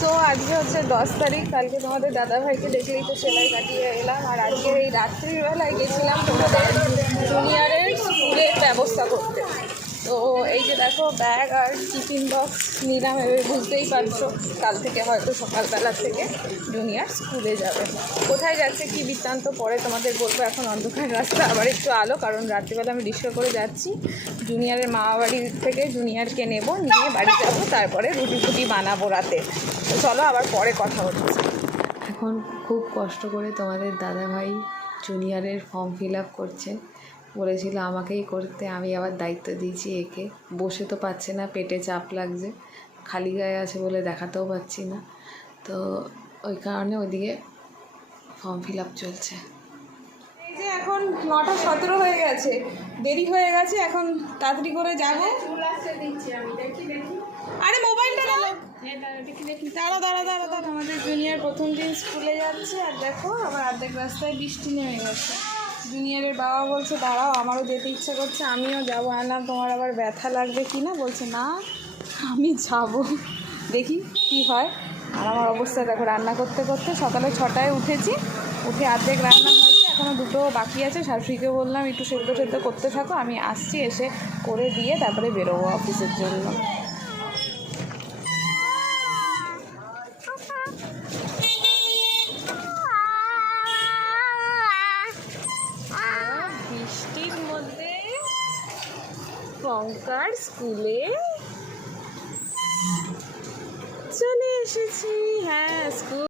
So আজকে হচ্ছে 10 তারিখ। কালকে তোমাদের দাদাভাইকে দেখলেই তো সেলাই কাটিয়ে এলাম, আর আজকে এই রাত্রিবেলায় গেছিলাম তোমাদের জুনিয়রের স্কুলের ব্যবস্থা করতে। তো এই যে দেখো ব্যাগ আর টিফিন বক্স নিলাম, এবার বুঝতেই পারছো কাল থেকে হয়তো সকালবেলা থেকে জুনিয়র স্কুলে যাবে। কোথায় যাচ্ছে কি বৃত্তান্ত পরে তোমাদের বলবো। এখন অন্ধকার রাস্তা, আবার একটু আলো, কারণ রাত্রিবেলা আমি রিক্সা করে যাচ্ছি। জুনিয়রের মামা বাড়ি থেকে জুনিয়রকে নেব, নিয়ে বাড়ি যাবো, তারপরে রুটি ফুটি বানাবো রাতে। তো চলো আবার পরে কথা হচ্ছে। এখন খুব কষ্ট করে তোমাদের দাদাভাই জুনিয়রের ফর্ম ফিল আপ করছে। বলেছিল আমাকেই করতে, আমি আবার দায়িত্ব দিয়েছি একে। বসে তো পাচ্ছে না, পেটে চাপ লাগছে, খালি গায়ে আছে বলে দেখাতেও পাচ্ছি না। তো ওই কারণে ওইদিকে ফর্ম ফিল আপ চলছে। এই যে এখন 9:17 হয়ে গেছে, দেরি হয়ে গেছে, এখন তাড়াতাড়ি করে যাবো। আরে মোবাইলটা দাও, দাঁড়া। আমাদের জুনিয়র প্রথম দিন স্কুলে যাচ্ছে, আর দেখো আমার অর্ধেক রাস্তায় বৃষ্টি নেমে গেছে। জুনিয়রের বাবা বলছে দাঁড়াও, আমারও যেতে ইচ্ছা করছে, আমিও যাবো। আনলাম তোমার আবার ব্যথা লাগবে কি না, বলছে না আমি যাব, দেখি কি হয়। আর আমার অবস্থা দেখো, রান্না করতে করতে সকালে 6টায় উঠেছি, উঠে অর্ধেক রান্না হয়েছে, এখনও দুটো বাকি আছে। শাশুড়িকে বললাম একটু সেদ্ধ করতে থাকো, আমি আসছি, এসে করে দিয়ে তারপরে বেরোবো অফিসের জন্য। বৃষ্টির মধ্যে কঙ্কার স্কুলে চলে এসেছি। হ্যাঁ, স্কুল